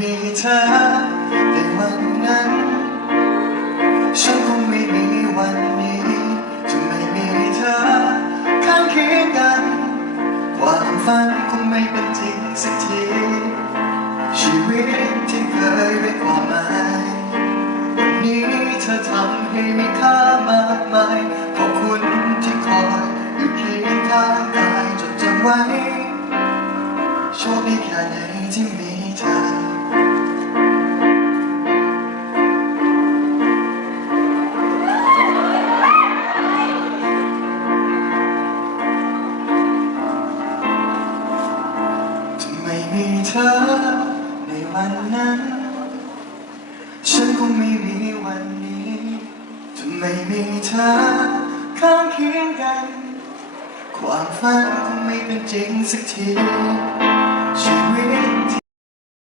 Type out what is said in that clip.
มีเธอในวันนั้นฉันคงไม่มีวันนี้จะไม่มีเธอข้างเคียงกันความฝันคงไม่เป็นจริงสักทีชีวิตที่เคยไว้ความหมายวันนี้เธอทำให้มีค่ามากมายขอบคุณที่คอยอยู่เคียงข้างกายจดจำไว้โชคดีแค่ไหนที่มีเธอไม่มีเธอในวันนั้นฉันคงไม่มีวันนี้ถ้าไม่มีเธอข้างเคียงกันความฝันคงไม่เป็นจริงสักที